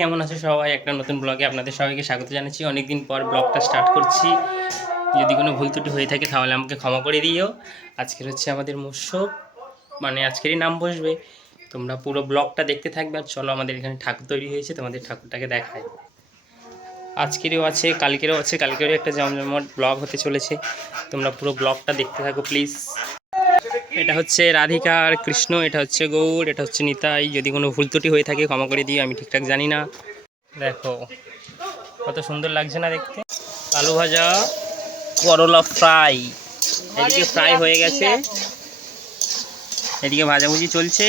কেমন আছে সবাই? একটা নতুন ব্লগে আপনাদের সবাইকে স্বাগত জানাচ্ছি। অনেকদিন পর ব্লগটা স্টার্ট করছি। যদি কোনো ভুল ত্রুটি হয়ে থাকে তাহলে আমাকে ক্ষমা করে দিও। আজকের হচ্ছে আমাদের মৎস্যব মানে আজকেরই নাম বসবে। তোমরা পুরো ব্লগটা দেখতে থাকবে আর চলো আমাদের এখানে ঠাকুর তৈরি হয়েছে, তোমাদের ঠাকুরটাকে দেখায় আজকেরও আছে, কালকেরও আছে, কালকেরও একটা জমজমট ব্লগ হতে চলেছে। তোমরা পুরো ব্লগটা দেখতে থাকো প্লিজ এটা হচ্ছে রাধিকা আর কৃষ্ণ এটা হচ্ছে গৌর এটা হচ্ছে নিতাই যদি কোনো ভুল ত্রুটি হয়ে থাকে ক্ষমা করে দিই আমি ঠিকঠাক জানি না দেখো কত সুন্দর লাগছে না দেখতে আলু ভাজা করলা ফ্রাই এদিকে ফ্রাই হয়ে গেছে এদিকে ভাজাভুজি চলছে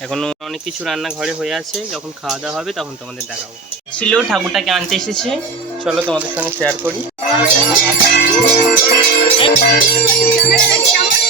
এখনও অনেক কিছু রান্না ঘরে হয়ে আছে যখন খাওয়া দাওয়া হবে তখন তোমাদের দেখাবো ছিল ঠাকুরটাকে আনতে এসেছে চলো তোমাদের সঙ্গে শেয়ার করি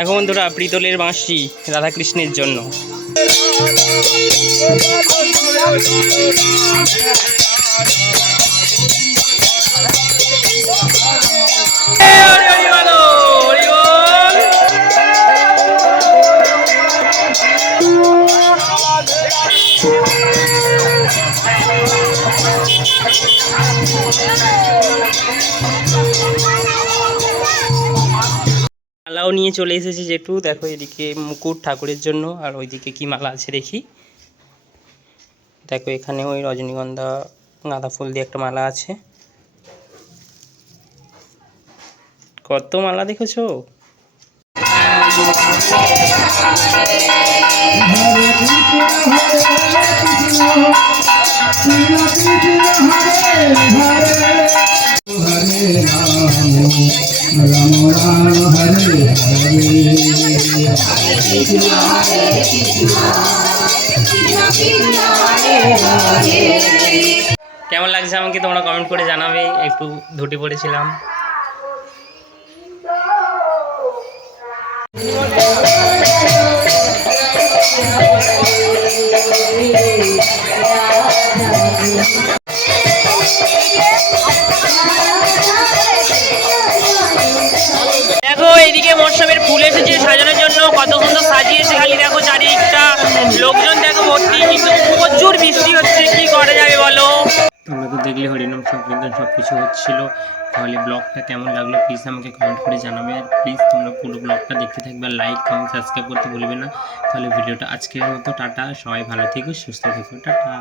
এখন বন্ধুরা প্রীতলের বাঁশি রাধাকৃষ্ণের জন্য। মালাও নিয়ে চলে এসেছে জেঠু। দেখো এদিকে মুকুট ঠাকুরের জন্য, আর ওইদিকে কি মালা আছে দেখি। দেখো এখানে ওই রজনীগন্ধা গাঁদা ফুল দিয়ে একটা মালা আছে। কত মালা দেখেছ? কেমন লাগছে আমাকে তোমরা কমেন্ট করে জানাবে। একটু ধুটি পড়েছিলাম সাজানোর জন্য কত সুন্দর সাজিয়েছে খালি দেখো চারিদিকটা লোকজন দেখো ভর্তি, কিন্তু প্রচুর বৃষ্টি হচ্ছে, কি করা যাবে বলো? তোমরা তো দেখলে হরিনাম সংকীর্তন সব কিছু হচ্ছিল। তাহলে ব্লগটা কেমন লাগল প্লিজ আমাকে কমেন্ট করে জানাবে। আর প্লিজ তোমরা পুরো ব্লগটা দেখতে থাকবে লাইক কমেন্ট সাবস্ক্রাইব করতে ভুলবে না। তাহলে ভিডিওটা আজকের মতো, টাটা, সবাই ভালো থেকো, সুস্থ থেকো, টাটা।